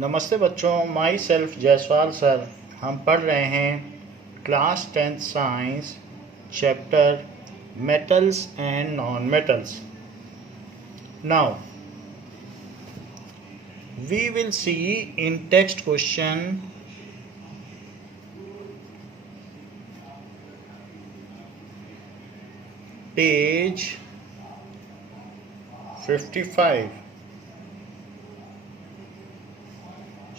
नमस्ते बच्चों, my self Jaiswal sir. हम पढ़ रहे हैं class 10th science chapter metals and non metals. Now we will see in text question page 55.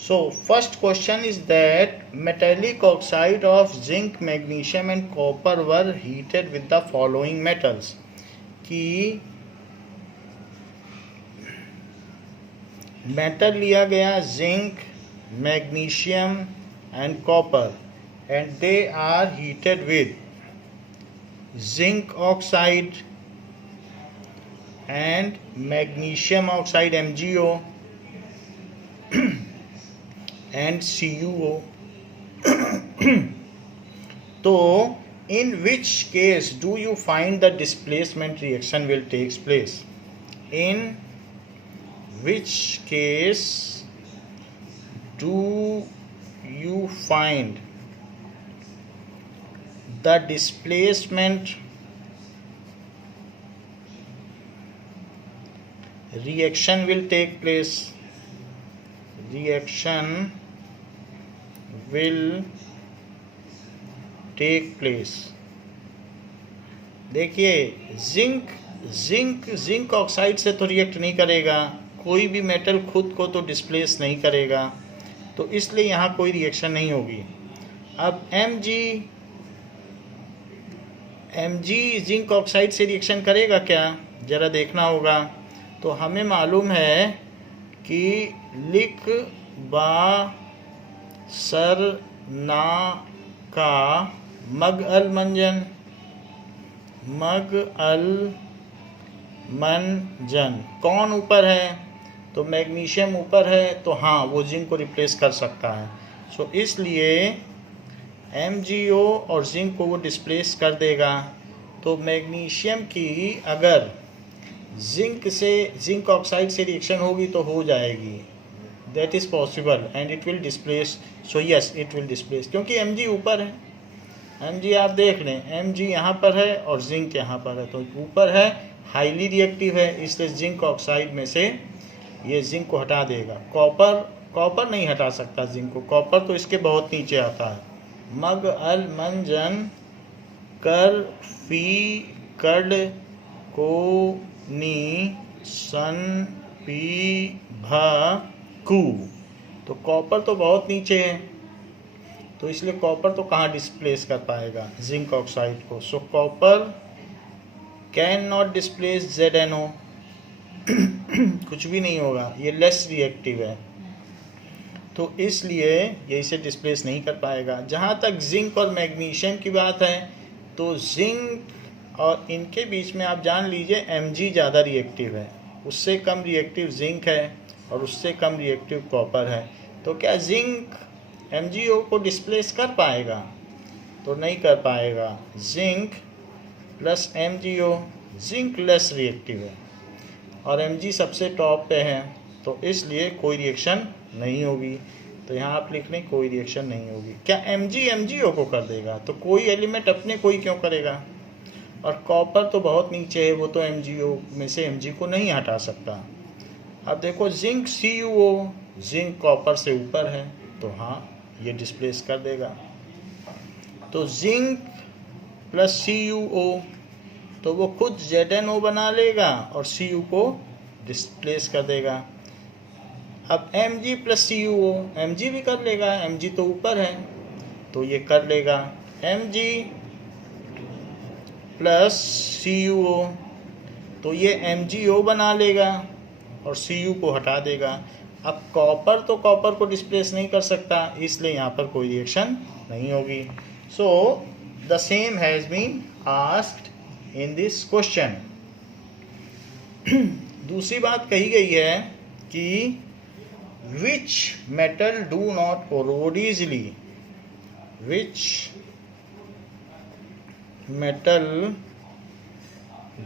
So first question is that metallic oxide of zinc, magnesium and copper were heated with the following metals. कि metal लिया गया zinc, magnesium and copper and they are heated with zinc oxide and magnesium oxide MgO and CuO. So in which case do you find the displacement reaction will take place? In which case do you find the displacement reaction will take place? Reaction will take place. देखिए, zinc oxide से तो react नहीं करेगा, कोई भी metal खुद को तो डिस्प्लेस नहीं करेगा, तो इसलिए यहाँ कोई रिएक्शन नहीं होगी। अब Mg जिंक ऑक्साइड से रिएक्शन करेगा क्या, जरा देखना होगा। तो हमें मालूम है कि लिख बा सर ना का मग अल मंजन कौन ऊपर है? तो मैग्नीशियम ऊपर है, तो हाँ वो जिंक को रिप्लेस कर सकता है। सो इसलिए MgO और जिंक को वो डिस्प्लेस कर देगा। तो मैग्नीशियम की अगर जिंक ऑक्साइड से रिएक्शन होगी तो हो जाएगी, that is possible and it will displace. So yes, it will displace, क्योंकि Mg ऊपर है। Mg आप देख लें, Mg यहाँ पर है और जिंक यहाँ पर है, तो ऊपर है, हाईली रिएक्टिव है, इसलिए जिंक ऑक्साइड में से ये जिंक को हटा देगा। कॉपर नहीं हटा सकता जिंक को, कॉपर तो इसके बहुत नीचे आता है। मग अल मंजन कर फी कड को नी सन पी भू, तो कॉपर तो बहुत नीचे है, तो इसलिए कॉपर तो कहाँ डिस्प्लेस कर पाएगा जिंक ऑक्साइड को। सो copper can not displace ZnO, कुछ भी नहीं होगा, ये लेस रिएक्टिव है, तो इसलिए ये इसे डिस्प्लेस नहीं कर पाएगा। जहाँ तक जिंक और मैग्नीशियम की बात है, तो जिंक और इनके बीच में आप जान लीजिए Mg ज़्यादा रिएक्टिव है, उससे कम रिएक्टिव जिंक है और उससे कम रिएक्टिव कॉपर है। तो क्या जिंक MgO को डिस्प्लेस कर पाएगा? तो नहीं कर पाएगा। Zinc plus MgO, zinc less reactive है और Mg सबसे टॉप पे है, तो इसलिए कोई रिएक्शन नहीं होगी। तो यहाँ आप लिख लें कोई रिएक्शन नहीं होगी। क्या Mg MgO को कर देगा? तो कोई एलिमेंट अपने कोई क्यों करेगा? और कॉपर तो बहुत नीचे है, वो तो MgO में से Mg को नहीं हटा सकता। अब देखो जिंक CuO, जिंक कॉपर से ऊपर है, तो हाँ ये डिस्प्लेस कर देगा। तो जिंक प्लस CuO, तो वो खुद ZnO बना लेगा और Cu को डिस्प्लेस कर देगा। अब Mg प्लस CuO, Mg भी कर लेगा, Mg तो ऊपर है, तो ये कर लेगा। Mg प्लस CuO, तो ये MgO बना लेगा और Cu को हटा देगा। अब कॉपर को डिस्प्लेस नहीं कर सकता, इसलिए यहाँ पर कोई रिएक्शन नहीं होगी। So the same has been asked in this question. दूसरी बात कही गई है कि which metal do not corrode easily, which metal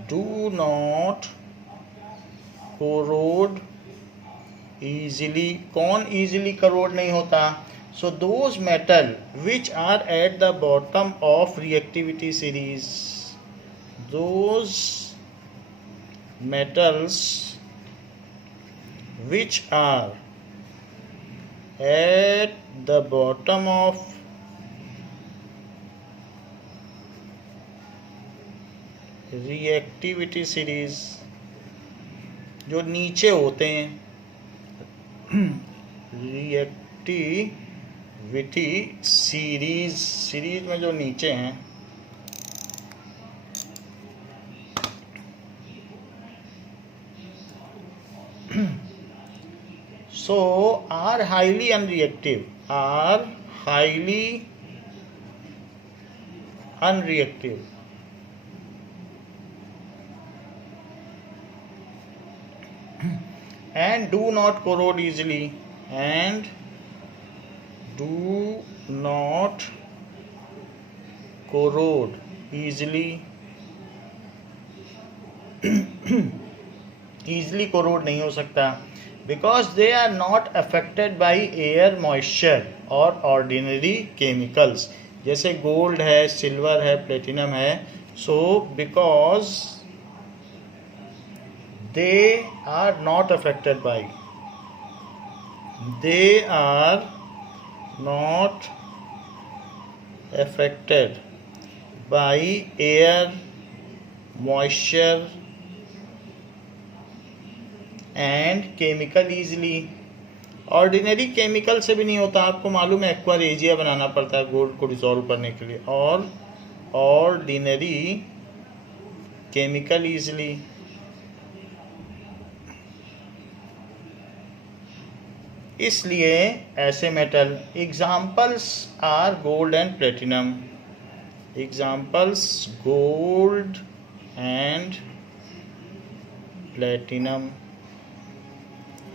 do not corrode easily, कौन easily corrode नहीं होता? So those metal which are at the bottom of reactivity series, those metals which are at the bottom of reactivity series, जो नीचे होते हैं reactivity series में जो नीचे हैं, so are highly unreactive, and do not corrode easily, easily corrode नहीं हो सकता, because they are not affected by air, moisture or ordinary chemicals. जैसे गोल्ड है, सिल्वर है, प्लेटिनम है, so because they are not affected by air, moisture and chemical easily. Ordinary chemical से भी नहीं होता, आपको मालूम है एक्वा रेजिया बनाना पड़ता है गोल्ड को डिसॉल्व करने के लिए, और ऑर्डिनरी केमिकल इजीली. इसलिए ऐसे metal, examples are gold and platinum, gold and platinum,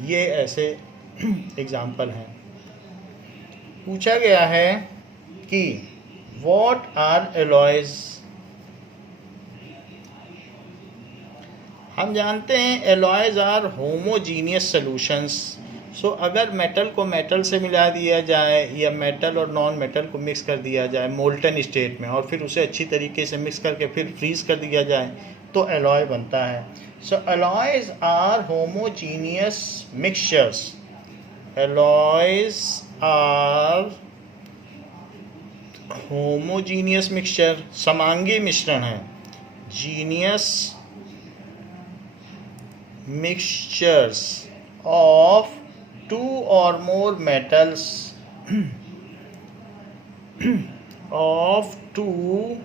ये ऐसे एग्जाम्पल हैं. पूछा गया है कि व्हाट आर एलॉयज. हम जानते हैं एलॉयज आर होमोजीनियस सॉल्यूशंस. सो अगर मेटल को मेटल से मिला दिया जाए या मेटल और नॉन मेटल को मिक्स कर दिया जाए मोल्टन स्टेट में, और फिर उसे अच्छी तरीके से मिक्स करके फिर फ्रीज कर दिया जाए, तो एलॉय बनता है. So alloys are homogeneous mixtures. Alloys are homogeneous mixture, समांगी मिश्रण है. Genius mixtures of two or more metals of two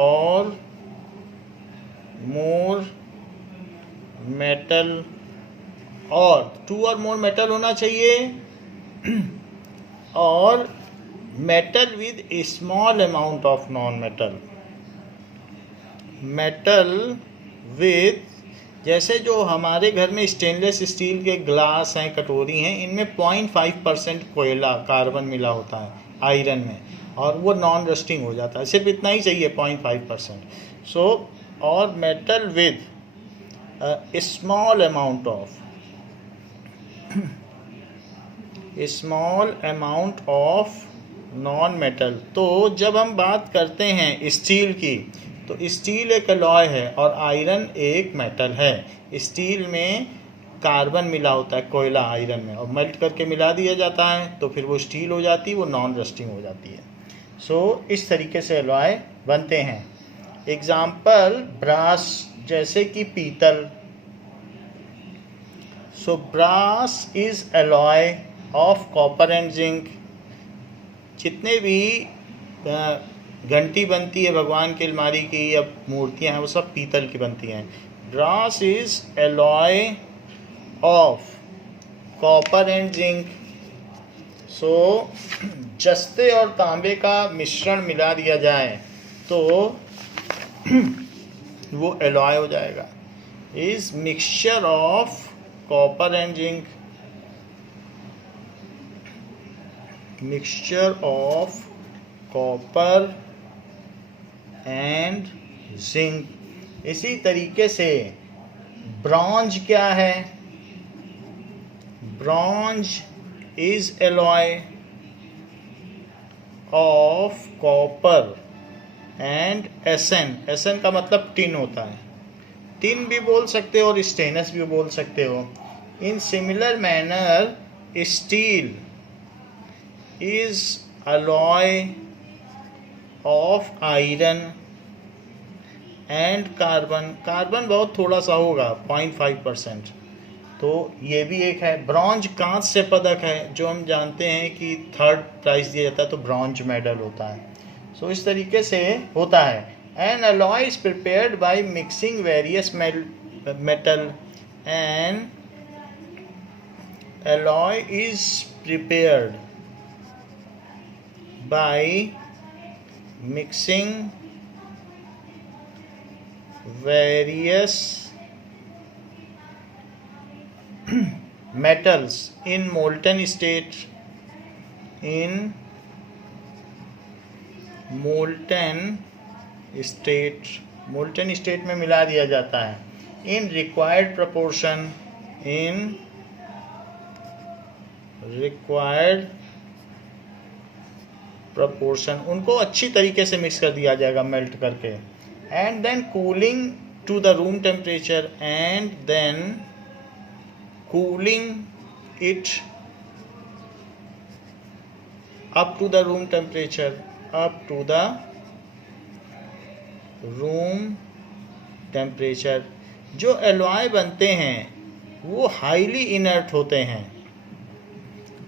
or more metal, और टू और मोर मेटल होना चाहिए, और metal with A small amount of non metal. Metal with, जैसे जो हमारे घर में स्टेनलेस स्टील के ग्लास हैं, कटोरी हैं, इनमें 0.5% कोयला कार्बन मिला होता है आयरन में, और वो नॉन रस्टिंग हो जाता है. सिर्फ इतना ही चाहिए 0.5%. सो और metal with small amount of non metal. तो जब हम बात करते हैं स्टील की, तो स्टील एक अलॉय है और आयरन एक मेटल है. स्टील में कार्बन मिला होता है कोयला आयरन में, और मेल्ट करके मिला दिया जाता है तो फिर वो स्टील हो जाती है, वो नॉन रस्टिंग हो जाती है. सो इस तरीके से अलॉय बनते हैं. एग्जाम्पल ब्रास, जैसे कि पीतल. So brass is alloy of copper and zinc. जितने भी घंटी बनती है भगवान की अलमारी की या मूर्तियां हैं, वो सब पीतल की बनती हैं. Brass is alloy of copper and zinc. So जस्ते और तांबे का मिश्रण मिला दिया जाए तो वो एलॉय हो जाएगा. Is mixture of copper and zinc, mixture of copper and zinc. इसी तरीके से ब्रॉन्ज क्या है? bronze is alloy of copper and SN का मतलब टिन होता है, टिन भी बोल सकते हो और स्टेनस भी बोल सकते हो। In similar manner steel is alloy of iron and carbon बहुत थोड़ा सा होगा 0.5%, तो ये भी एक है। ब्रॉन्ज कांच से पदक है, जो हम जानते हैं कि 3rd प्राइज दिया जाता है तो ब्रॉन्ज मेडल होता है। सो इस तरीके से होता है। An alloy is prepared by mixing various metal, an alloy is prepared by mixing various metals in molten state molten state में मिला दिया जाता है। in required proportion उनको अच्छी तरीके से मिक्स कर दिया जाएगा मेल्ट करके। And then cooling to the room temperature, and then cooling it up to the room temperature, जो एलॉय बनते हैं वो हाईली इनर्ट होते हैं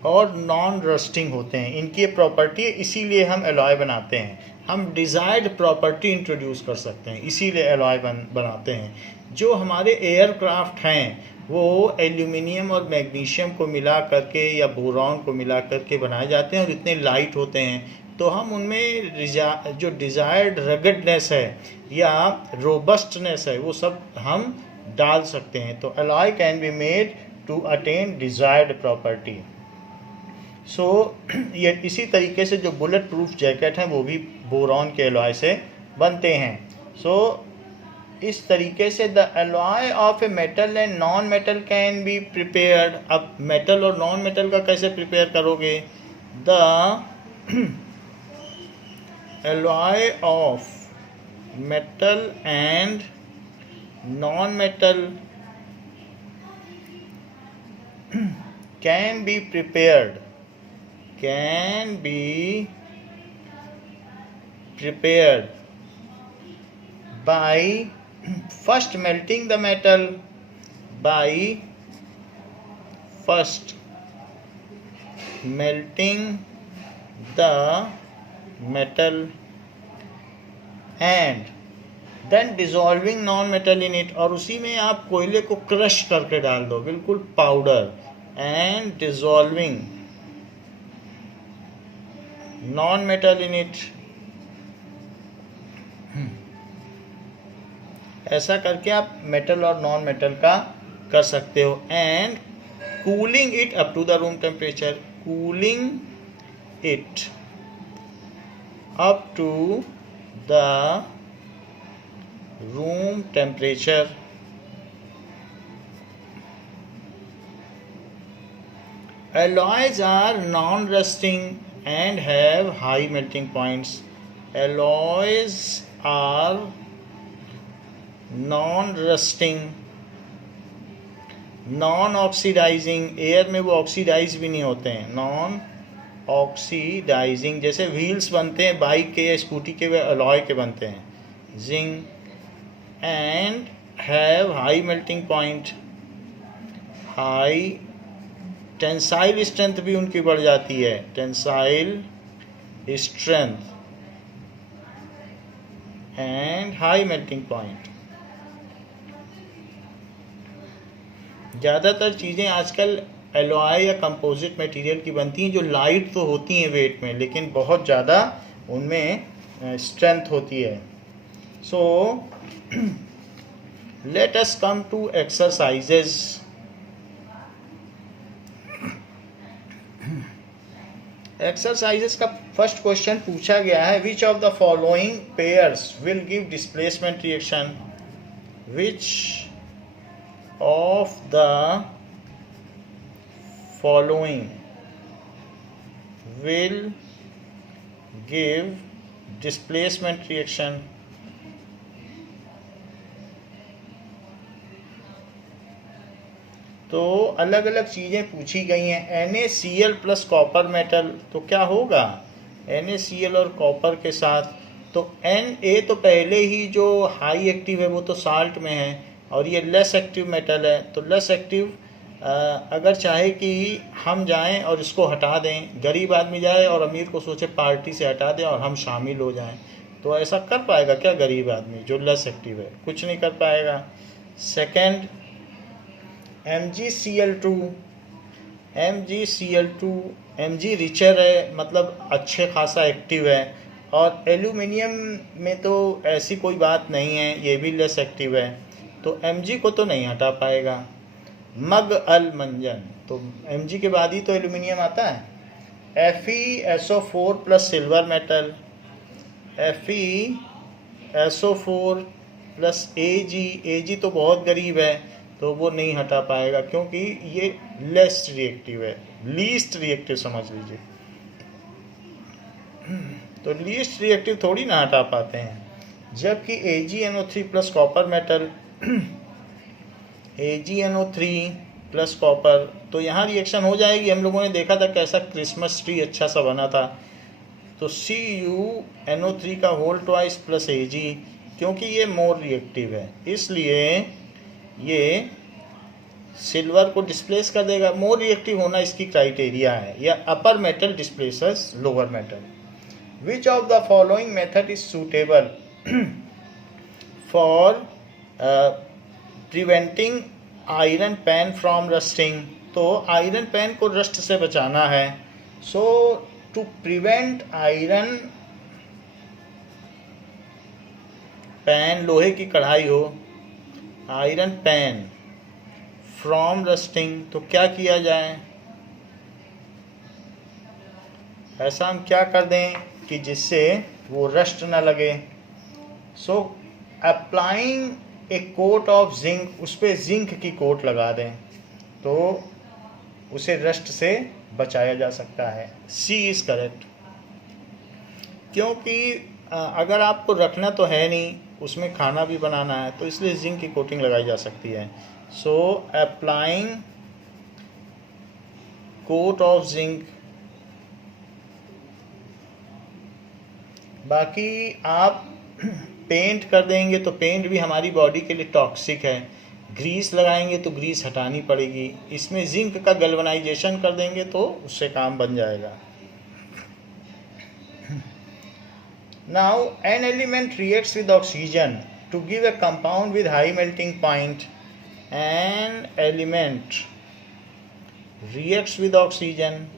और नॉन रस्टिंग होते हैं। इनकी ये प्रॉपर्टी है, इसीलिए हम एलॉय बनाते हैं। हम डिज़ायर्ड प्रॉपर्टी इंट्रोड्यूस कर सकते हैं, इसीलिए एलॉय बनाते हैं। जो हमारे एयरक्राफ्ट हैं वो एल्यूमिनियम और मैग्नीशियम को मिला करके या बोरॉन को मिला करके बनाए जाते हैं और इतने लाइट होते हैं, तो हम उनमें जो डिज़ायर्ड रगडनेस है या रोबस्टनेस है वो सब हम डाल सकते हैं। तो alloy can be made to attain desired property. So ये इसी तरीके से जो बुलेट प्रूफ जैकेट हैं वो भी बोरॉन के एलॉय से बनते हैं। सो इस तरीके से the alloy of a metal and non metal can be prepared. अब मेटल और नॉन मेटल का कैसे प्रिपेयर करोगे? The alloy of metal and non metal can be prepared by first melting the metal, and then dissolving non metal in it, और उसी में आप कोयले को क्रश करके डाल दो, बिल्कुल powder, and dissolving non metal in it। ऐसा करके आप मेटल और नॉन मेटल का कर सकते हो। And cooling it up to the room temperature, room temperature। Alloys are non-rusting and have high melting points. Alloys are non-rusting, non-oxidizing, air में वो ऑक्सीडाइज भी नहीं होते हैं, नॉन ऑक्सीडाइजिंग। जैसे व्हील्स बनते हैं बाइक के या स्कूटी के, वे अलॉय के बनते हैं, zinc. And have high melting point, high tensile strength भी उनकी बढ़ जाती है, tensile strength and high melting point. ज़्यादातर चीज़ें आजकल एलॉय या कंपोजिट मटेरियल की बनती हैं, जो लाइट तो होती हैं वेट में, लेकिन बहुत ज़्यादा उनमें स्ट्रेंथ होती है। So let us come to exercises. Exercises का फर्स्ट क्वेश्चन पूछा गया है, which of the following pairs will give displacement reaction, which of the following will give displacement reaction तो अलग अलग चीज़ें पूछी गई हैं। NaCl प्लस कॉपर मेटल, तो क्या होगा NaCl और कॉपर के साथ, तो Na तो पहले ही जो हाई एक्टिव है वो तो साल्ट में है, और ये लेस एक्टिव मेटल है। तो लेस एक्टिव अगर चाहे कि हम जाएं और इसको हटा दें, गरीब आदमी जाए और अमीर को सोचे पार्टी से हटा दें और हम शामिल हो जाएं, तो ऐसा कर पाएगा क्या गरीब आदमी जो लेस एक्टिव है? कुछ नहीं कर पाएगा। सेकंड, MgCl2, Mg रिचर है, मतलब अच्छे खासा एक्टिव है, और एल्यूमिनियम में तो ऐसी कोई बात नहीं है, ये भी लेस एक्टिव है, तो Mg को तो नहीं हटा पाएगा। मंजन, तो Mg के बाद ही तो एल्यूमिनियम आता है। FeSO4 plus silver metal, FeSO4 plus Ag तो बहुत गरीब है, तो वो नहीं हटा पाएगा क्योंकि ये लेस रिएक्टिव है, लीस्ट रिएक्टिव समझ लीजिए। तो लीस्ट रिएक्टिव थोड़ी ना हटा पाते हैं। जबकि AgNO3 plus copper metal, AgNO3 plus copper, तो यहाँ रिएक्शन हो जाएगी। हम लोगों ने देखा था कैसा क्रिसमस ट्री अच्छा सा बना था। तो CuNO3 का होल ट्वाइस प्लस Ag, क्योंकि ये मोर रिएक्टिव है इसलिए ये सिल्वर को डिस्प्लेस कर देगा। मोर रिएक्टिव होना इसकी क्राइटेरिया है। या upper metal displaces lower metal. Which of the following method is suitable for preventing iron pan from rusting, तो आयरन पैन को रस्ट से बचाना है। So to prevent iron pan, लोहे की कढ़ाई हो, आयरन पैन फ्रॉम रस्टिंग, तो क्या किया जाए? ऐसा हम क्या कर दें कि जिससे वो रस्ट ना लगे। So applying a coat of zinc, उस पर जिंक की कोट लगा दें तो उसे रस्ट से बचाया जा सकता है। सी इज करेक्ट, क्योंकि अगर आपको रखना तो है नहीं, उसमें खाना भी बनाना है, तो इसलिए जिंक की कोटिंग लगाई जा सकती है। So applying coat of zinc. बाकी आप पेंट कर देंगे तो पेंट भी हमारी बॉडी के लिए टॉक्सिक है। ग्रीस लगाएंगे तो ग्रीस हटानी पड़ेगी। इसमें जिंक का गैल्वेनाइजेशन कर देंगे तो उससे काम बन जाएगा। Now an element reacts with oxygen to give a compound with high melting point. An element reacts with oxygen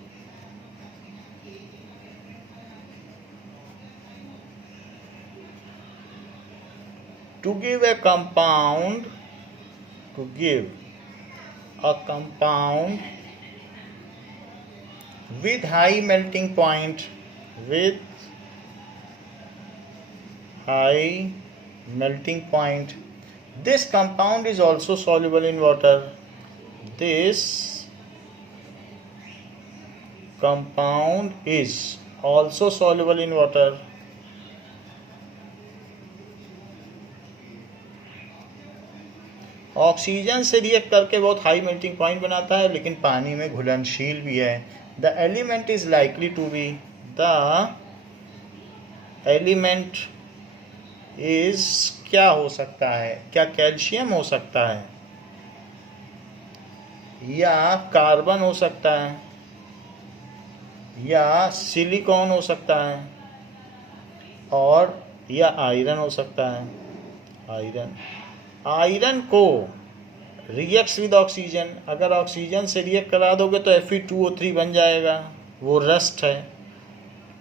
to give a compound with high melting point, high melting point. This compound is also soluble in water. This compound is also soluble in water. Oxygen से react करके बहुत high melting point बनाता है, लेकिन पानी में घुलनशील भी है। The element is likely to be, the element is क्या हो सकता है? क्या कैल्शियम हो सकता है, या कार्बन हो सकता है, या सिलिकॉन हो सकता है, और या आयरन हो सकता है। आयरन को रिएक्ट्स विद ऑक्सीजन, अगर ऑक्सीजन से रिएक्ट करा दोगे तो Fe2O3 बन जाएगा, वो रस्ट है।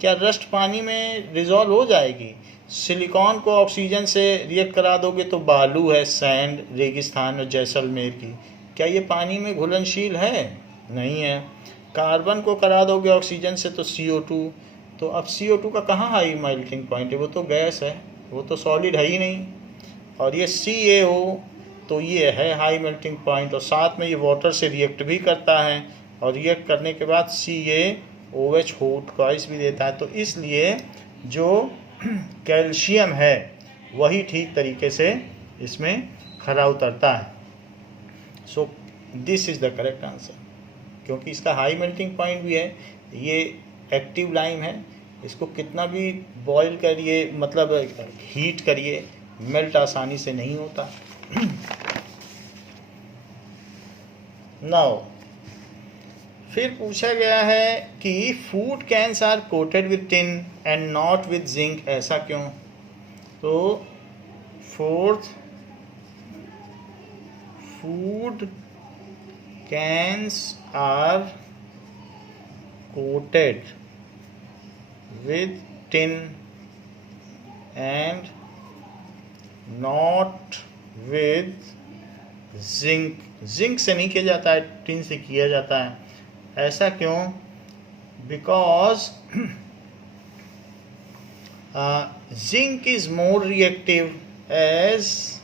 क्या रस्ट पानी में रिजॉल्व हो जाएगी? सिलिकॉन को ऑक्सीजन से रिएक्ट करा दोगे तो बालू है, सैंड, रेगिस्तान और जैसलमेर की, क्या ये पानी में घुलनशील है? नहीं है। कार्बन को करा दोगे ऑक्सीजन से तो CO2, तो अब CO2 का कहाँ हाई मेल्टिंग पॉइंट है? वो तो गैस है, वो तो सॉलिड है ही नहीं। और ये CaO तो ये है हाई मेल्टिंग पॉइंट, और साथ में ये वाटर से रिएक्ट भी करता है, और रिएक्ट करने के बाद CaOH हॉट गैस भी देता है। तो इसलिए जो कैल्शियम है वही ठीक तरीके से इसमें खरा उतरता है। So this is the correct answer, क्योंकि इसका हाई मेल्टिंग पॉइंट भी है। ये एक्टिव लाइम है, इसको कितना भी बॉईल करिए, मतलब हीट करिए, मेल्ट आसानी से नहीं होता। नाउ फिर पूछा गया है कि food cans are coated with tin and not with zinc, ऐसा क्यों? तो fourth, food cans are coated with tin and not with zinc. Zinc से नहीं किया जाता है, टिन से किया जाता है, ऐसा क्यों? Because zinc is more reactive, as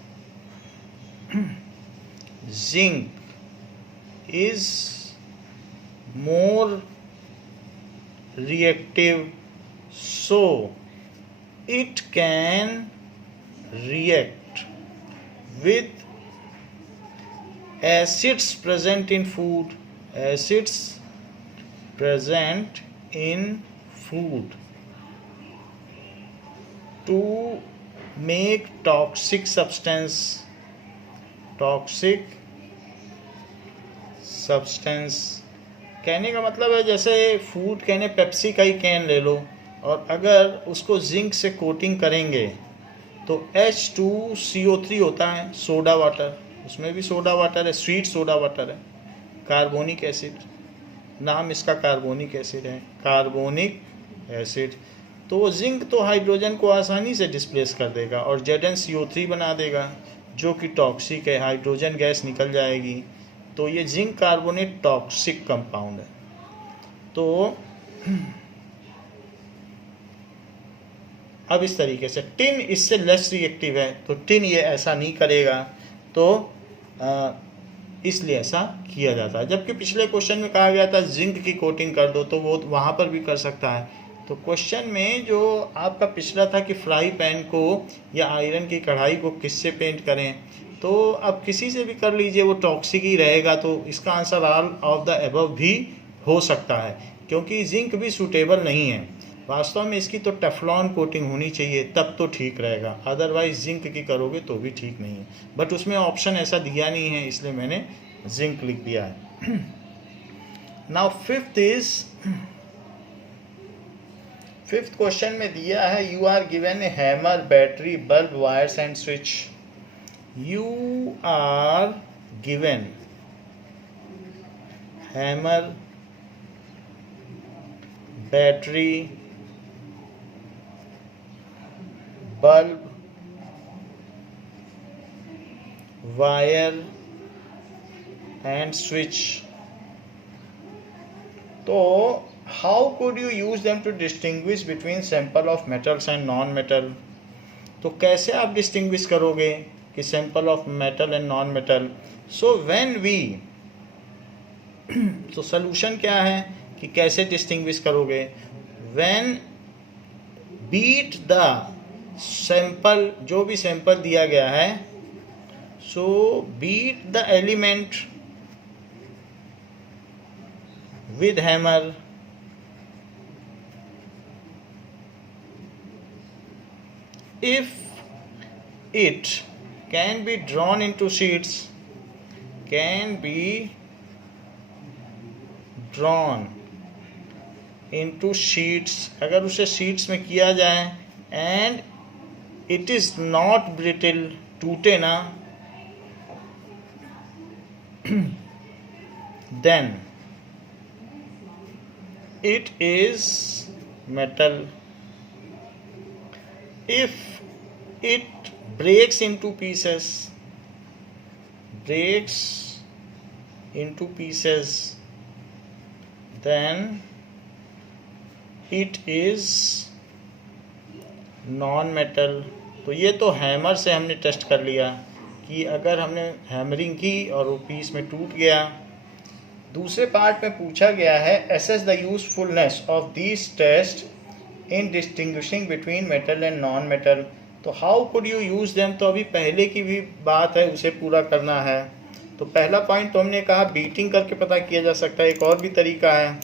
zinc is more reactive, so it can react with acids present in food, acids present in food to make toxic substance, toxic substance। कहने का मतलब है जैसे फूड कहने पेप्सी का he can ले लो, और अगर उसको जिंक से कोटिंग करेंगे तो H2CO3 होता है, सोडा वाटर, उसमें भी सोडा वाटर है, स्वीट सोडा वाटर है, कार्बोनिक एसिड, नाम इसका कार्बोनिक एसिड है, कार्बोनिक एसिड। तो जिंक तो हाइड्रोजन को आसानी से डिस्प्लेस कर देगा और ZnCO3 बना देगा, जो कि टॉक्सिक है, हाइड्रोजन गैस निकल जाएगी। तो ये जिंक कार्बोनेट टॉक्सिक कंपाउंड है। तो अब इस तरीके से टिन इससे लेस रिएक्टिव है, तो टिन ये ऐसा नहीं करेगा, तो इसलिए ऐसा किया जाता है। जबकि पिछले क्वेश्चन में कहा गया था जिंक की कोटिंग कर दो, तो वो वहाँ पर भी कर सकता है। तो क्वेश्चन में जो आपका पिछला था कि फ्राई पैन को या आयरन की कढ़ाई को किससे पेंट करें, तो अब किसी से भी कर लीजिए, वो टॉक्सिक ही रहेगा। तो इसका answer all of the above भी हो सकता है, क्योंकि जिंक भी सूटेबल नहीं है। वास्तव में इसकी तो टेफ्लॉन कोटिंग होनी चाहिए, तब तो ठीक रहेगा, अदरवाइज जिंक की करोगे तो भी ठीक नहीं है। बट उसमें ऑप्शन ऐसा दिया नहीं है, इसलिए मैंने जिंक लिख दिया है। नाउ फिफ्थ क्वेश्चन में दिया है you are given a hammer, battery, bulb, wires and switch. You are given hammer, battery, bulb, wire and switch. तो how could you use them to distinguish between sample of metals and non metal? तो कैसे आप distinguish करोगे कि sample of metal and non metal? So when we, तो solution क्या है कि कैसे डिस्टिंग्विश करोगे? व्हेन बीट द सैंपल, जो भी सैंपल दिया गया है, so beat the element with hammer, if it can be drawn into sheets, can be drawn into sheets, अगर उसे sheets में किया जाए, and it is not brittle, टूटे ना, then it is metal. If it breaks into pieces, then it is non metal. तो ये तो हैमर से हमने टेस्ट कर लिया कि अगर हमने हैमरिंग की और वो पीस में टूट गया दूसरे पार्ट में पूछा गया है assess the usefulness of these test in distinguishing between metal and non metal. तो how could you use them, तो अभी पहले की भी बात है, उसे पूरा करना है। तो पहला पॉइंट तो हमने कहा बीटिंग करके पता किया जा सकता है, एक और भी तरीका है।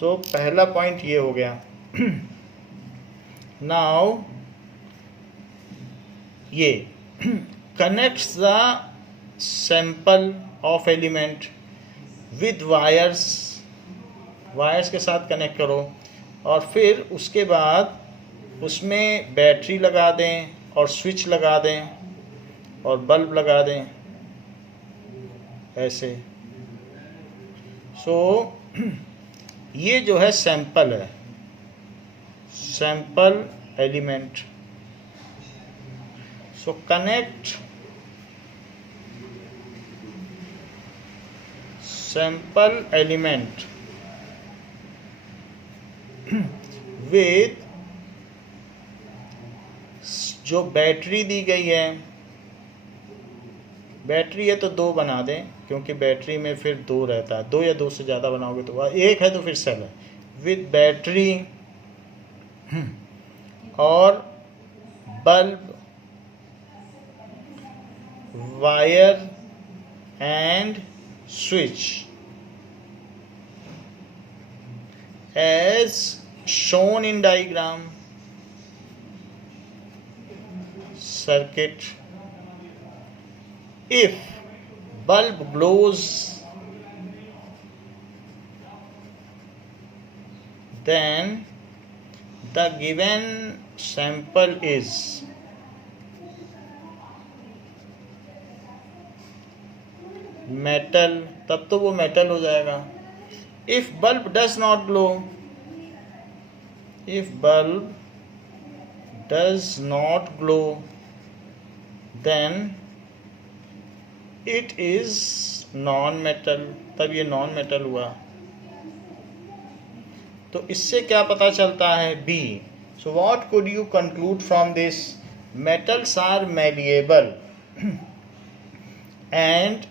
सो पहला पॉइंट ये हो गया। नाउ ये connects the sample of element with wires, wires के साथ कनेक्ट करो और फिर उसके बाद उसमें बैटरी लगा दें और स्विच लगा दें और बल्ब लगा दें ऐसे। सो ये जो है सैंपल है, sample element. So connect sample element with जो बैटरी दी गई है, बैटरी है तो 2 बना दें क्योंकि बैटरी में फिर 2 रहता है, 2 या 2 से ज़्यादा बनाओगे तो 1 है तो फिर सेल है। विद बैटरी और bulb, wire and switch as shown in diagram circuit. If bulb glows, then the given sample is metal, तब तो वो मेटल हो जाएगा। If bulb does not glow, if bulb does not glow then it is non metal, तब ये non metal हुआ। तो इससे क्या पता चलता है B. So what could you conclude from this, metals are malleable and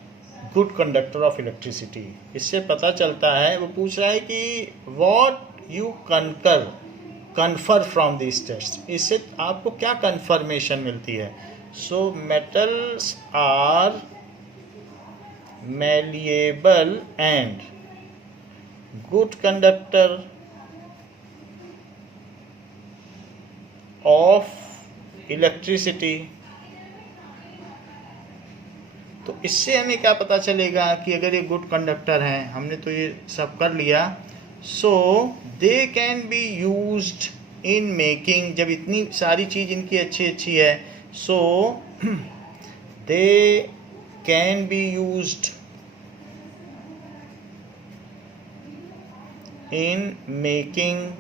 good conductor of electricity. इससे पता चलता है, वो पूछ रहा है कि what you confer from this test, इससे आपको क्या कन्फर्मेशन मिलती है। So metals are malleable and good conductor of electricity. तो इससे हमें क्या पता चलेगा कि अगर ये गुड कंडक्टर हैं, हमने तो ये सब कर लिया। So they can be used in making, जब इतनी सारी चीज़ इनकी अच्छी अच्छी है, so they can be used in making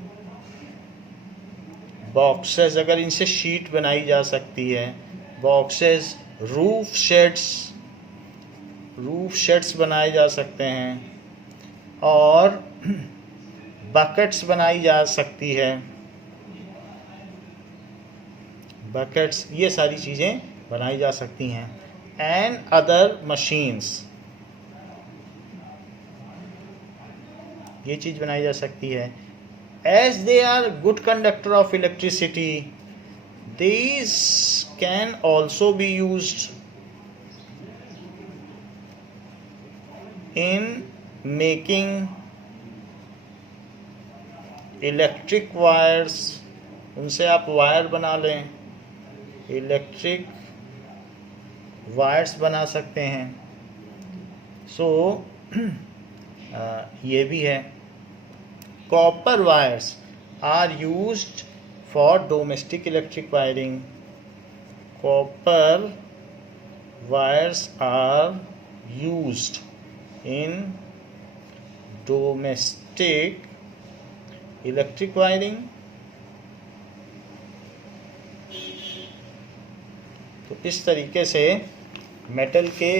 boxes. अगर इनसे शीट बनाई जा सकती है, बॉक्सेस, रूफ शेड्स बनाए जा सकते हैं और बकेट्स बनाई जा सकती है, बकेट्स, ये सारी चीज़ें बनाई जा सकती हैं। एंड अदर मशीन्स, ये चीज़ बनाई जा सकती है। As they are good conductor of electricity, these can also be used in making electric wires. उनसे आप वायर बना लें, इलेक्ट्रिक वायर्स बना सकते हैं। सो ये भी है। Copper wires are used for domestic electric wiring. Copper wires are used in domestic electric wiring। तो इस तरीके से मेटल के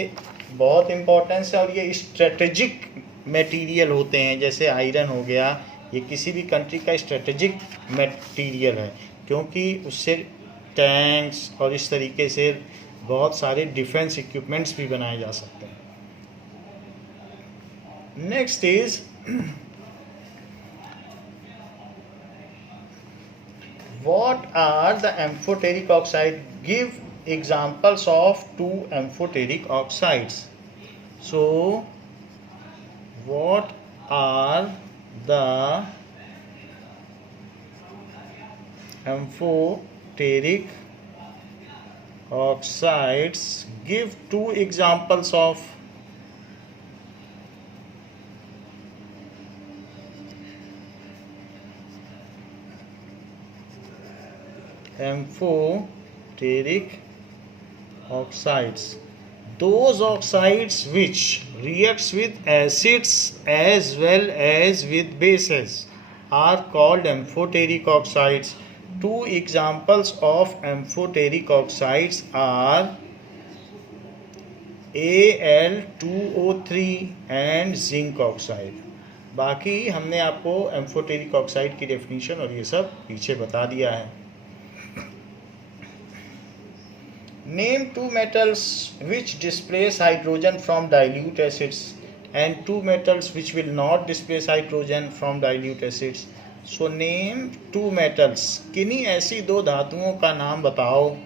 बहुत इम्पोर्टेंस है और ये स्ट्रेटेजिक मटेरियल होते हैं। जैसे आयरन हो गया, ये किसी भी कंट्री का स्ट्रेटेजिक मटेरियल है क्योंकि उससे टैंक्स और इस तरीके से बहुत सारे डिफेंस इक्विपमेंट्स भी बनाए जा सकते हैं। Next is what are the amphoteric oxide? Give examples of two amphoteric oxides. So, what are the amphoteric oxides? Give two examples of amphoteric oxides. Those oxides which reacts with acids as well as with bases are called amphoteric oxides. Two examples of amphoteric oxides are Al2O3 and zinc oxide. बाकी हमने आपको amphoteric oxide की definition और ये सब पीछे बता दिया है. Name two metals which displace hydrogen from dilute acids and two metals which will not displace hydrogen from dilute acids. So name two metals. किन्हीं ऐसी दो धातुओं का नाम बताओ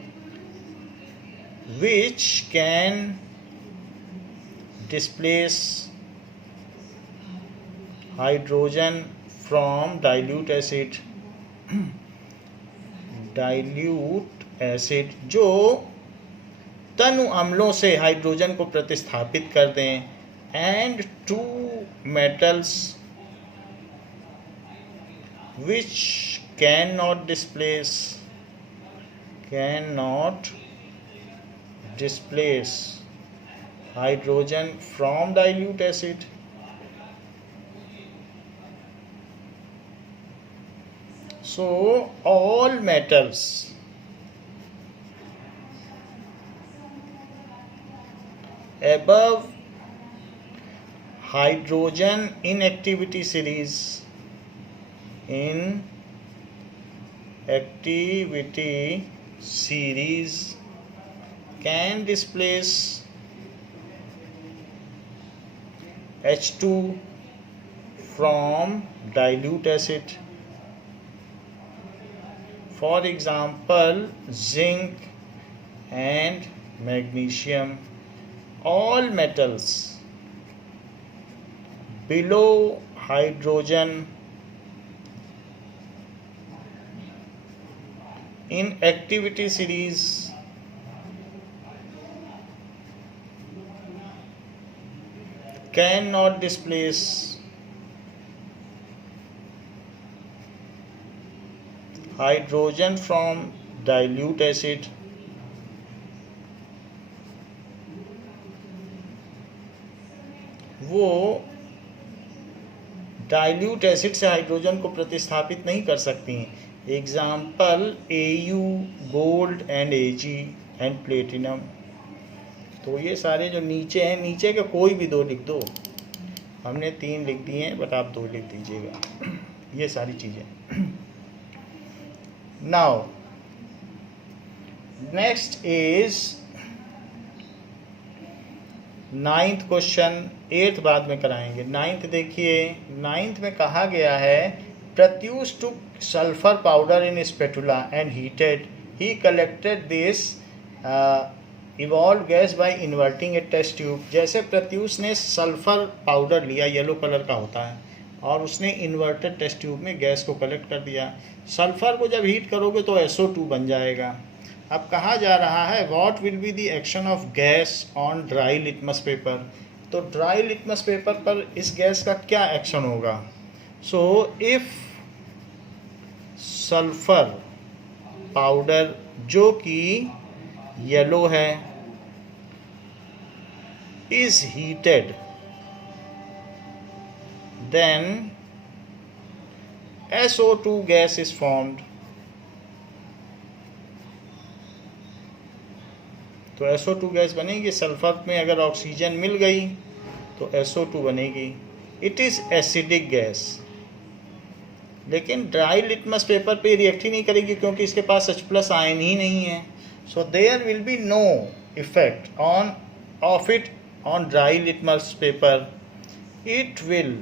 which can displace hydrogen from dilute acid. dilute acid जो तनु अम्लों से hydrogen को प्रतिस्थापित कर दें. And two metals which can not displace hydrogen from dilute acid. So all metals above hydrogen inactivity series can displace H2 from dilute acid. For example, zinc and magnesium. All metals below hydrogen in activity series cannot displace hydrogen from dilute acid. वो dilute acid से hydrogen को प्रतिस्थापित नहीं कर सकती हैं. Example Au, gold and Ag and platinum. तो ये सारे जो नीचे हैं, नीचे के कोई भी दो लिख दो. हमने 3 लिख दिए हैं बट आप 2 लिख दीजिएगा. ये सारी चीज़ें. Now next is 9th question. 8th बाद में कराएंगे. 9th देखिए. 9th में कहा गया है Pratyush took sulphur powder in spatula and heated. He collected this evolve gas by inverting a test tube. जैसे प्रत्यूष ने सल्फर पाउडर लिया, येलो कलर का होता है, और उसने इन्वर्टेड टेस्ट ट्यूब में गैस को कलेक्ट कर दिया. सल्फर को जब हीट करोगे तो SO2 बन जाएगा. अब कहा जा रहा है what will be the action of gas on dry litmus paper. तो ड्राई लिटमस पेपर पर इस गैस का क्या एक्शन होगा. सो इफ सल्फर पाउडर जो कि येलो है is heated, then SO2 gas is formed. तो SO2 गैस बनेगी. सल्फर में अगर ऑक्सीजन मिल गई तो SO2 बनेगी. It is acidic gas. लेकिन ड्राई लिटमस पेपर पे रिएक्ट ही नहीं करेगी क्योंकि इसके पास H+ आयन ही नहीं है. So there will be no effect of it on dry litmus paper. it will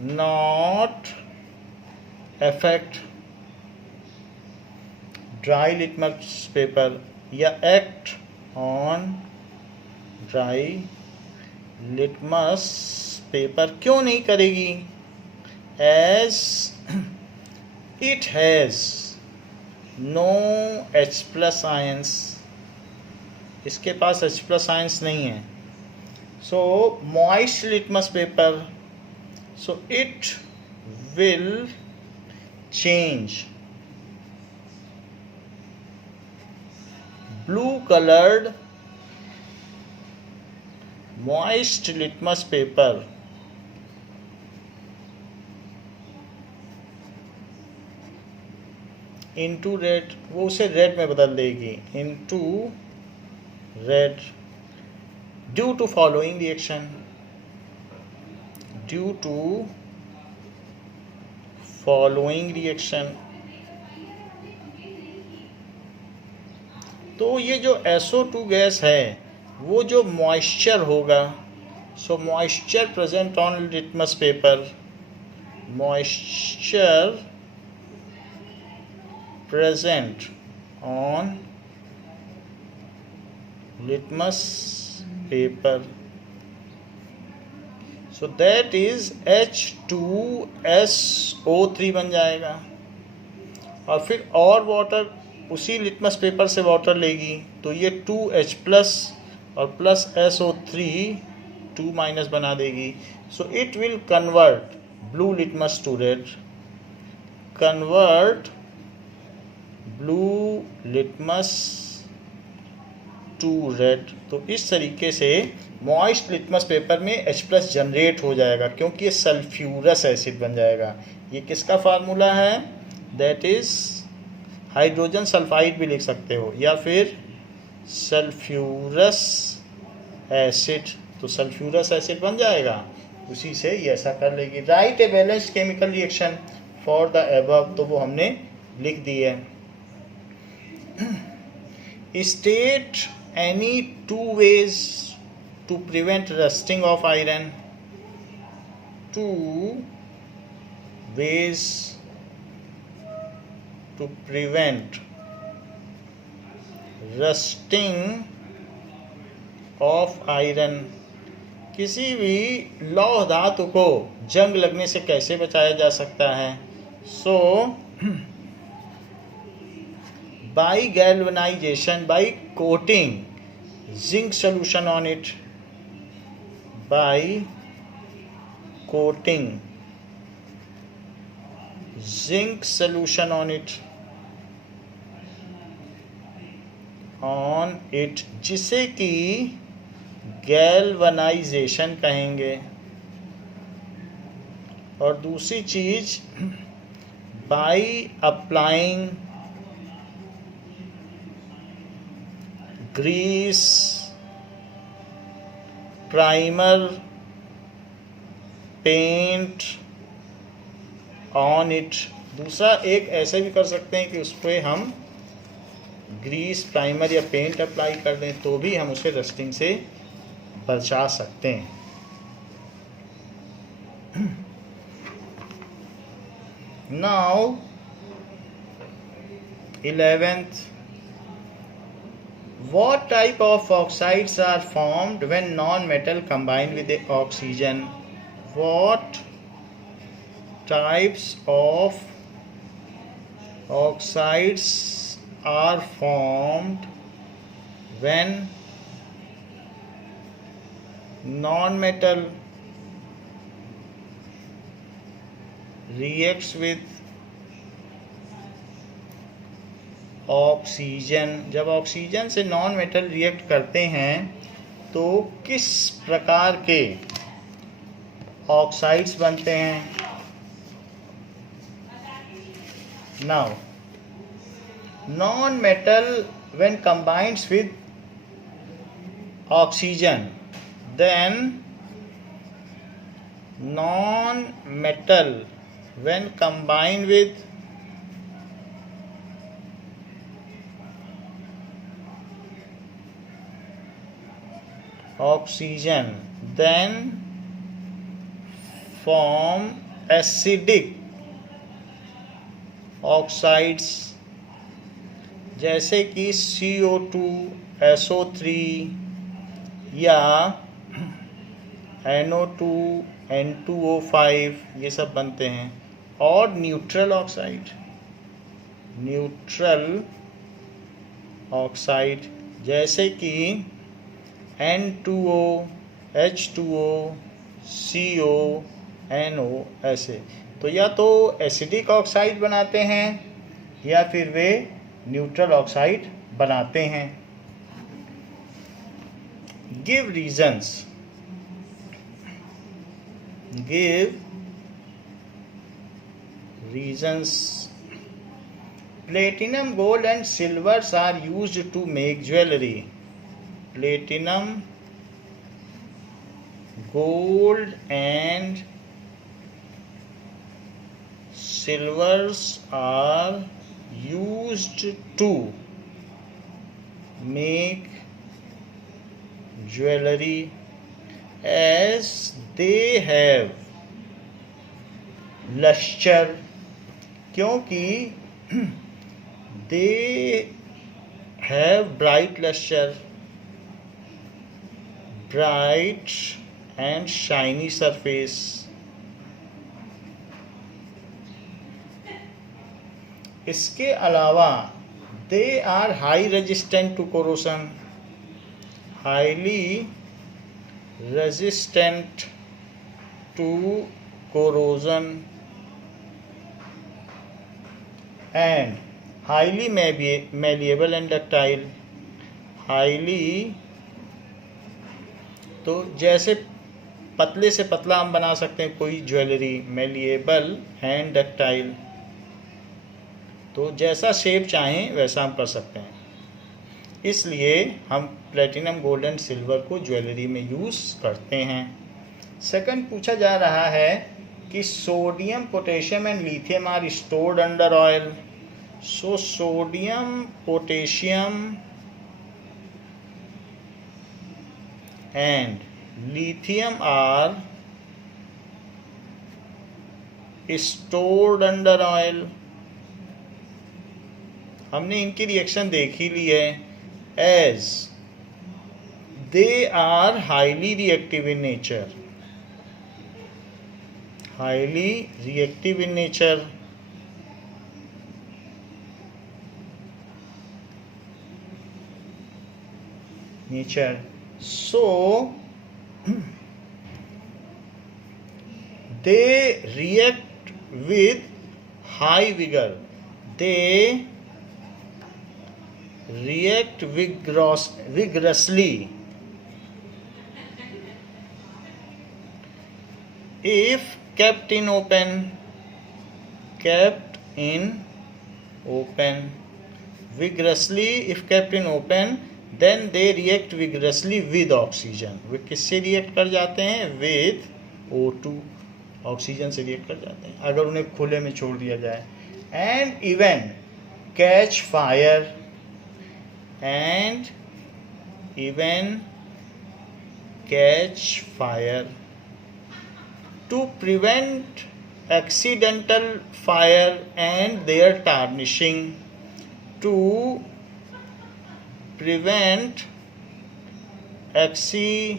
not affect dry litmus paper या act on dry litmus paper क्यों नहीं करेगी? as it has no H plus ions, इसके पास H plus ions नहीं है. So moist litmus paper, so it will change blue colored moist litmus paper into red, वो उसे red में बदल देगी, into red due to following reaction, due to following reaction. तो ये जो SO2 गैस है वो जो मॉइस्चर होगा, सो moisture present on litmus paper, moisture present on litmus paper, so that is H2SO3 बन जाएगा. और फिर और वाटर उसी लिटमस पेपर से वाटर लेगी तो ये 2H प्लस और प्लस SO3 2 माइनस बना देगी. So it will convert blue litmus to red, convert blue litmus to red. तो इस तरीके से मॉइस्ट लिटमस पेपर में H प्लस जनरेट हो जाएगा क्योंकि ये सल्फ्यूरस एसिड बन जाएगा. ये किसका फार्मूला है? दैट इज हाइड्रोजन सल्फाइड भी लिख सकते हो या फिर सल्फ्यूरस एसिड. तो सल्फ्यूरस एसिड बन जाएगा, उसी से ये ऐसा कर लेगी. Right a balanced chemical reaction for the above, तो वो हमने लिख दी है. State any 2 ways to prevent rusting of iron. 2 ways to prevent rusting of iron. किसी भी लौह धातु को जंग लगने से कैसे बचाया जा सकता है? सो by galvanization, by coating zinc solution on it, by coating zinc solution on it, जिसे कि गैल्वनाइजेशन कहेंगे. और दूसरी चीज by applying grease, primer, paint on it. दूसरा एक ऐसे भी कर सकते हैं कि उस पर हम ग्रीस, प्राइमर या पेंट अप्लाई कर दें तो भी हम उसे रस्टिंग से बचा सकते हैं. Now 11th, what type of oxides are formed when non-metal combine with the oxygen? What types of oxides are formed when non-metal reacts with oxygen? जब ऑक्सीजन से नॉन मेटल रिएक्ट करते हैं तो किस प्रकार के ऑक्साइड्स बनते हैं? Now non metal when combines with oxygen, then non metal when combined with oxygen, then form acidic oxides जैसे कि CO2, SO3 या NO2, N2O5 ये सब बनते हैं। और न्यूट्रल ऑक्साइड जैसे कि N2O, H2O, CO, NO ऐसे। तो या तो एसिडिक ऑक्साइड बनाते हैं या फिर वे न्यूट्रल ऑक्साइड बनाते हैं। Give reasons. Platinum, gold and silvers are used to make jewelry. Platinum, gold and silvers are used to make jewelry as they have luster, क्योंकि they have bright luster, bright and shiny surface. इसके अलावा they are high resistant to corrosion, highly resistant to corrosion and highly malleable and ductile. highly तो जैसे पतले से पतला हम बना सकते हैं कोई ज्वेलरी, malleable and ductile तो जैसा शेप चाहें वैसा हम कर सकते हैं। इसलिए हम प्लेटिनम, गोल्ड एंड सिल्वर को ज्वेलरी में यूज़ करते हैं। सेकंड पूछा जा रहा है कि sodium, potassium and lithium are stored under oil. So sodium, potassium and lithium are stored under oil. हमने इनकी रिएक्शन देख ही ली है। As they are highly reactive in nature, highly reactive in nature. So they react with high vigor. They react vigorously if kept in open, vigorously if kept in open, then they react vigorously with oxygen. वे किससे react कर जाते हैं? with O2, oxygen से react कर जाते हैं अगर उन्हें खुले में छोड़ दिया जाए। and even catch fire, and even catch fire. To prevent accidental fire and their tarnishing, to prevent accidental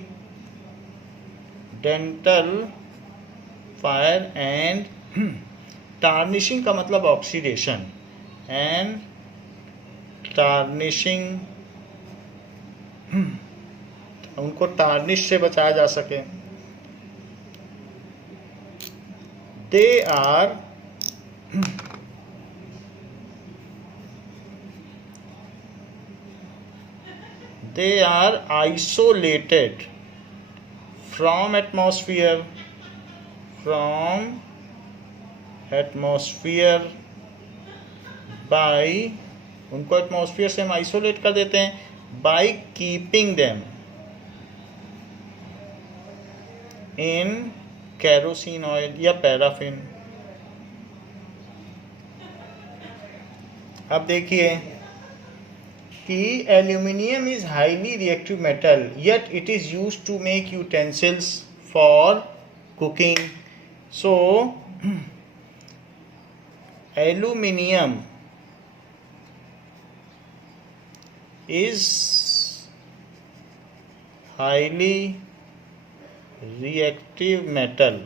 fire and tarnishing का मतलब ऑक्सीडेशन, and टार्निशिंग, उनको टार्निश से बचाया जा सके। they are isolated from atmosphere by, उनको atmosphere से हम आइसोलेट कर देते हैं by keeping them in kerosene oil या पैराफिन। अब देखिए कि aluminium is highly reactive metal, yet it is used to make utensils for cooking. So aluminium is highly reactive metal,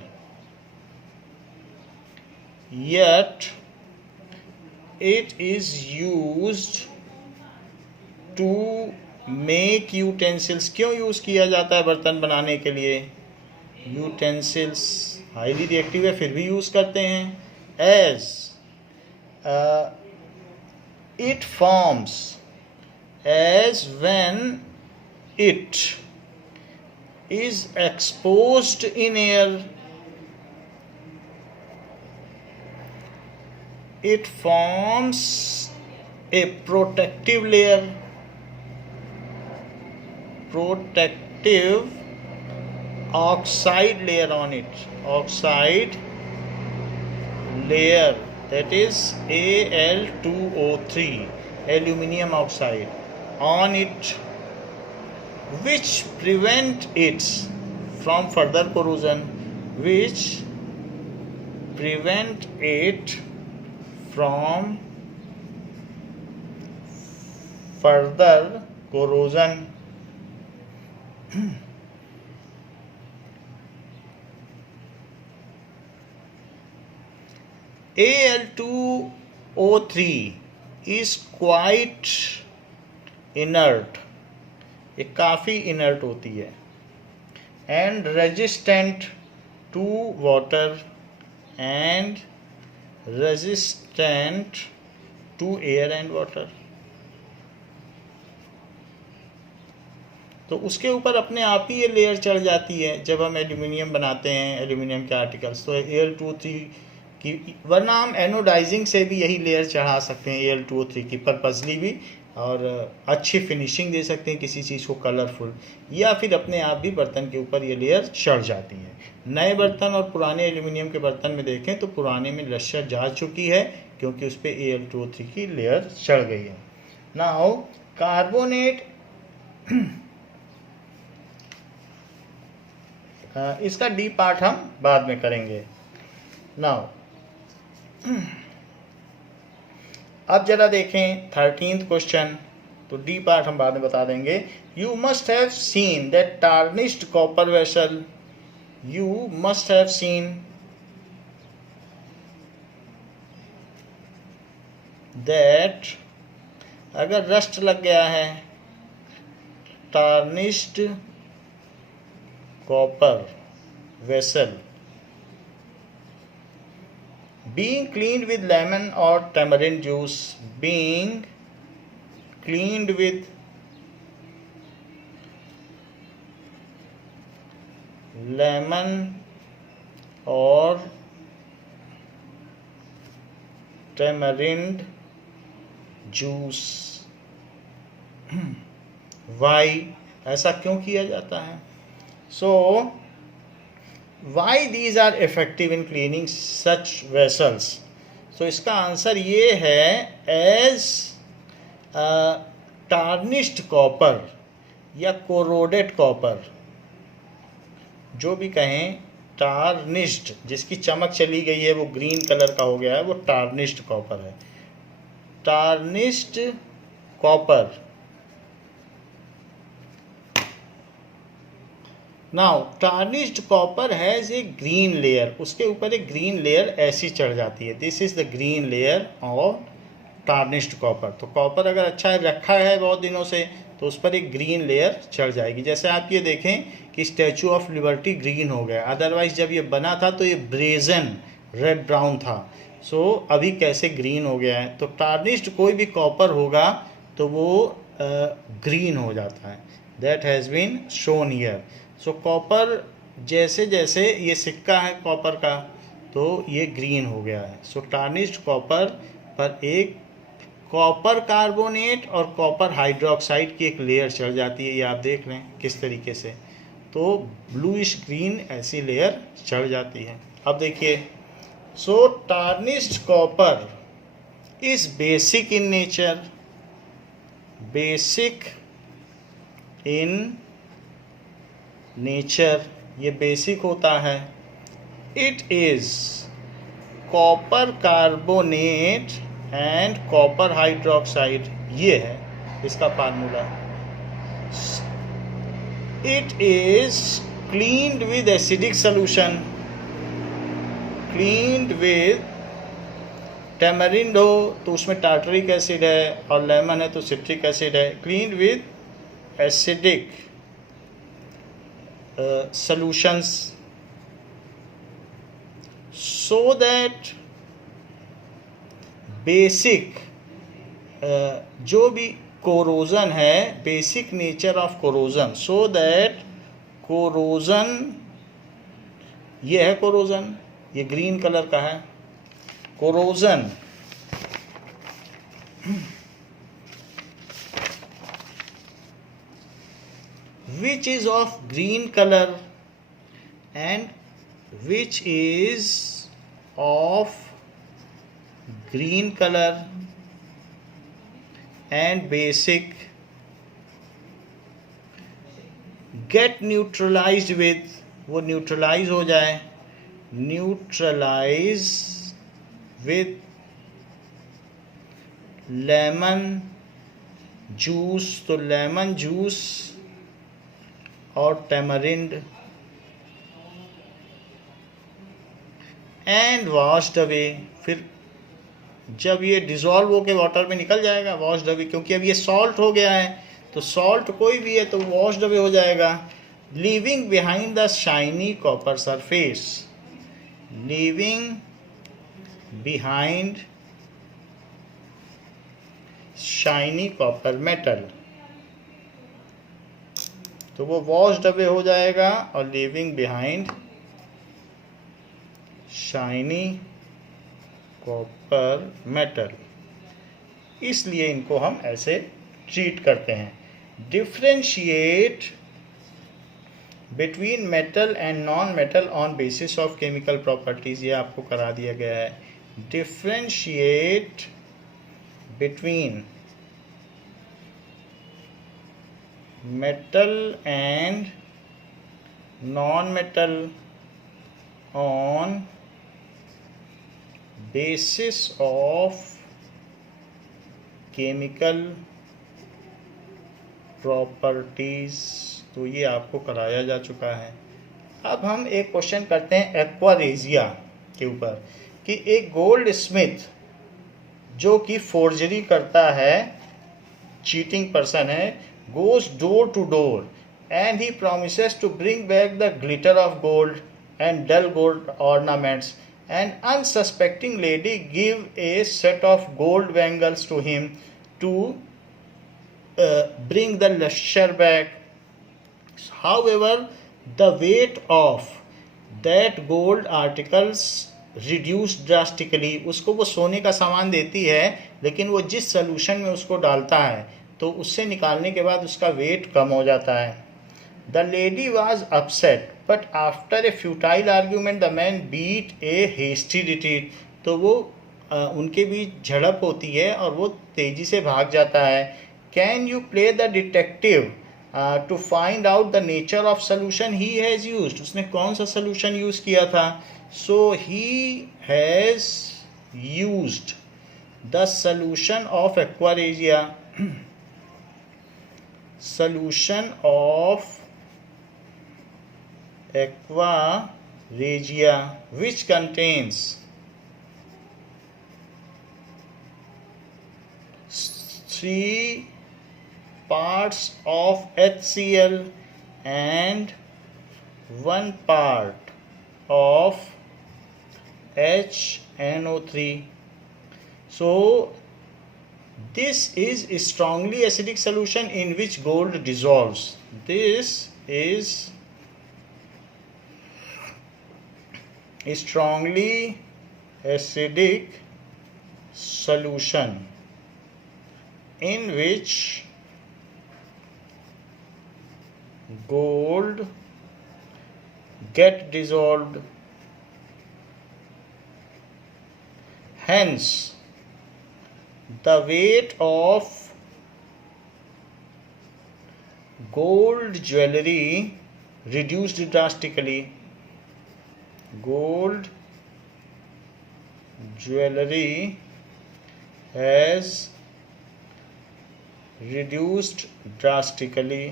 yet it is used to make utensils. क्यों use किया जाता है बर्तन बनाने के लिए? यूटेंसिल्स हाईली रिएक्टिव है फिर भी यूज़ करते हैं. As it forms as when it is exposed in air. It forms a protective layer, protective oxide layer on it, oxide layer, that is Al2O3, aluminium oxide on it, which prevent it from further corrosion, which prevent it from further corrosion. Al2O3 is quite inert, ये काफ़ी inert होती है, and resistant to water and resistant to air and water. तो उसके ऊपर अपने आप ही ये लेयर चढ़ जाती है जब हम एल्यूमिनियम बनाते हैं, एल्यूमिनियम के आर्टिकल्स. तो Al2O3 की, वरना हम एनोडाइजिंग से भी यही लेयर चढ़ा सकते हैं Al2O3 की पर्पसली भी, और अच्छी फिनिशिंग दे सकते हैं किसी चीज़ को कलरफुल, या फिर अपने आप भी बर्तन के ऊपर ये लेयर चढ़ जाती है. नए बर्तन और पुराने एल्यूमिनियम के बर्तन में देखें तो पुराने में लश्कर जा चुकी है क्योंकि उस पर Al2O3 की लेयर चढ़ गई है. नाउ कार्बोनेट, इसका डी पार्ट हम बाद में करेंगे. नाउ अब जरा देखें 13th क्वेश्चन, तो डी पार्ट हम बाद में बता देंगे. You must have seen that tarnished copper vessel, you must have seen that, अगर रस्ट लग गया है, tarnished copper vessel being cleaned with lemon or tamarind juice, being cleaned with lemon or tamarind juice. Why? ऐसा क्यों किया जाता है? So why these are effective in cleaning such vessels? So इसका आंसर ये है, as tarnished copper या corroded copper, जो भी कहें, tarnished, जिसकी चमक चली गई है, वो ग्रीन कलर का हो गया है, वो tarnished copper है. tarnished copper. Now tarnished copper has a green layer, उसके ऊपर एक ग्रीन लेयर ऐसी चढ़ जाती है. This is the green layer of tarnished copper. तो कॉपर अगर अच्छा रखा है बहुत दिनों से तो उस पर एक ग्रीन लेयर चढ़ जाएगी. जैसे आप ये देखें कि स्टैचू ऑफ लिबर्टी ग्रीन हो गया, अदरवाइज जब ये बना था तो ये ब्रेजन रेड ब्राउन था. सो अभी कैसे ग्रीन हो गया है. तो टार्निश्ड कोई भी कॉपर होगा तो वो ग्रीन हो जाता है. That has been shown here. So copper, जैसे जैसे ये सिक्का है कॉपर का तो ये ग्रीन हो गया है. सो टार्निश्ड कॉपर पर एक कॉपर कार्बोनेट और कॉपर हाइड्रोक्साइड की एक लेयर चढ़ जाती है. ये आप देख लें किस तरीके से, तो ब्लूइश ग्रीन ऐसी लेयर चढ़ जाती है. अब देखिए, so tarnished copper is basic in nature, basic in nature, ये बेसिक होता है. It is copper carbonate and copper hydroxide, ये है इसका formula. It is cleaned with acidic solution, cleaned with tamarind हो तो उसमें टार्टरिक एसिड है, और लेमन है तो सिट्रिक एसिड है। Cleaned with acidic solutions so that basic जो भी कोरोजन है, basic nature of corrosion, so that corrosion, ये है कोरोजन, ये ग्रीन कलर का है corrosion, which is of green color and which is of green color and basic get neutralized with, वो neutralise हो जाए, न्यूट्रलाइज with लेमन जूस, तो lemon juice और टेमरिंड, एंड वॉश्ड अवे, फिर जब ये डिज़ोल्व होकर वाटर में निकल जाएगा, वॉश्ड अवे, क्योंकि अब ये सॉल्ट हो गया है, तो सॉल्ट कोई भी है तो वॉश्ड अवे हो जाएगा। Leaving behind the shiny copper surface, leaving behind shiny copper metal, तो वो वॉश्ड अवे हो जाएगा, और leaving behind shiny copper metal, इसलिए इनको हम ऐसे ट्रीट करते हैं। Differentiate between metal and non metal on basis of chemical properties, ये आपको करा दिया गया है। Differentiate between metal and non-metal on basis of chemical properties, तो ये आपको कराया जा चुका है। अब हम एक क्वेश्चन करते हैं एक्वारेजिया के ऊपर, कि एक गोल्ड स्मिथ जो कि फोर्जरी करता है, चीटिंग पर्सन है, goes door to door and he promises to bring back the glitter of gold and dull gold ornaments, and unsuspecting lady give a set of gold bangles to him to bring the luster back. However, the weight of that gold articles reduced drastically, उसको वो सोने का सामान देती है, लेकिन वो जिस सोल्यूशन में उसको डालता है तो उससे निकालने के बाद उसका वेट कम हो जाता है। The lady was upset but after a futile argument the man beat a hasty retreat, तो वो उनके बीच झड़प होती है और वो तेजी से भाग जाता है। Can you play the detective to find out the nature of solution he has used, उसने कौन सा सोल्यूशन यूज़ किया था। So he has used the solution of aqua regia, solution of aquaregia which contains 3 parts of HCl and 1 part of HNO3. So this is a strongly acidic solution in which gold dissolves. This is a strongly acidic solution in which gold get dissolved. Hence, the weight of gold jewelry reduced drastically. gold jewelry has reduced drastically.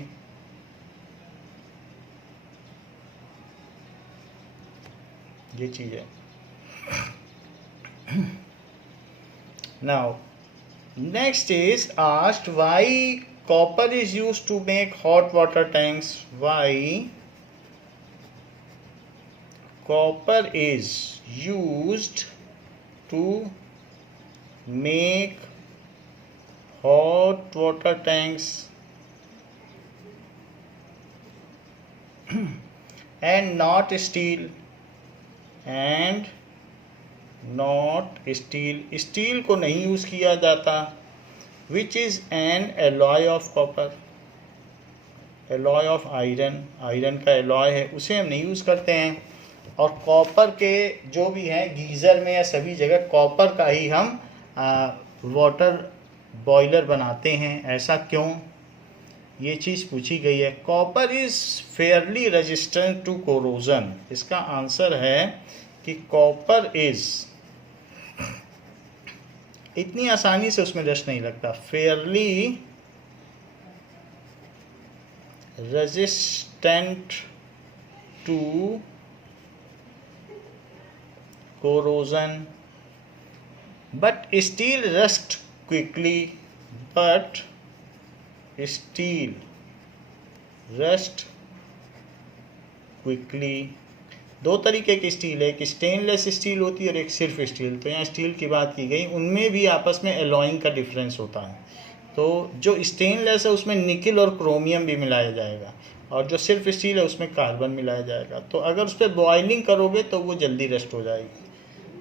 ये चीज़ है. Now next is asked why copper is used to make hot water tanks. Why copper is used to make hot water tanks and not steel. And not steel. Steel को नहीं use किया जाता. Which is an alloy of copper. Alloy of iron. Iron का alloy है, उसे हम नहीं use करते हैं. और कॉपर के जो भी हैं गीज़र में या सभी जगह कॉपर का ही हम वाटर बॉयलर बनाते हैं. ऐसा क्यों, ये चीज़ पूछी गई है. Copper is fairly resistant to corrosion. इसका आंसर है कि कॉपर इज़, इतनी आसानी से उसमें डस्ट नहीं लगता. Fairly resistant to corrosion but steel rust quickly. But steel rust quickly. दो तरीके की स्टील है, एक स्टेनलेस स्टील होती है और एक सिर्फ स्टील. तो यहाँ स्टील की बात की गई, उनमें भी आपस में एलॉइंग का डिफरेंस होता है. तो जो स्टेनलेस है उसमें निकल और क्रोमियम भी मिलाया जाएगा, और जो सिर्फ स्टील है उसमें कार्बन मिलाया जाएगा. तो अगर उस पर बॉइलिंग करोगे तो वो जल्दी रस्ट हो जाएगी.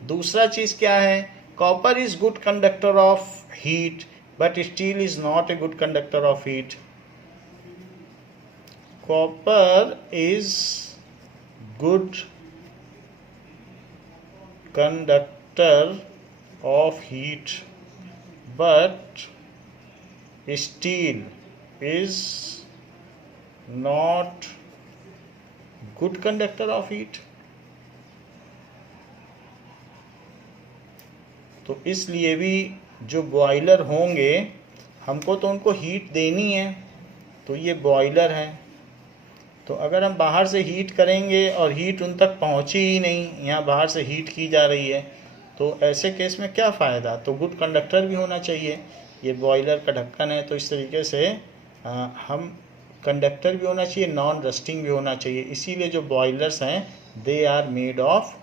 दूसरा चीज़ क्या है, copper is good conductor of heat but still is not a good conductor of heat. Copper is good conductor of heat but steel is not good conductor of heat. तो इसलिए भी जो बॉयलर होंगे हमको तो उनको हीट देनी है. तो ये बॉयलर है, तो अगर हम बाहर से हीट करेंगे और हीट उन तक पहुंची ही नहीं, यहाँ बाहर से हीट की जा रही है, तो ऐसे केस में क्या फ़ायदा. तो गुड कंडक्टर भी होना चाहिए. ये बॉयलर का ढक्कन है, तो इस तरीके से हम कंडक्टर भी होना चाहिए, नॉन रस्टिंग भी होना चाहिए. इसीलिए जो बॉयलर्स हैं they are made of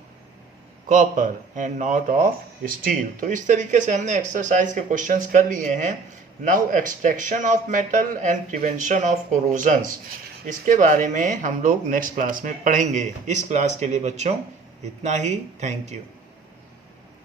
copper and not of steel. तो इस तरीके से हमने एक्सरसाइज के क्वेश्चंस कर लिए हैं. Now extraction of metal and prevention of corrosions, इसके बारे में हम लोग नेक्स्ट क्लास में पढ़ेंगे. इस क्लास के लिए बच्चों इतना ही. Thank you.